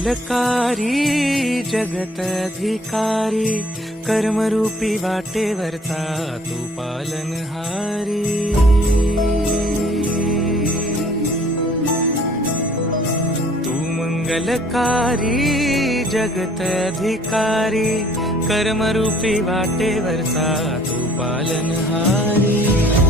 मंगलकारी जगत अधिकारी, कर्मरूपी वाटेवरचा तू पालनहारी। तू मंगलकारी जगत अधिकारी, कर्मरूपी वाटेवरचा तू पालनहारी।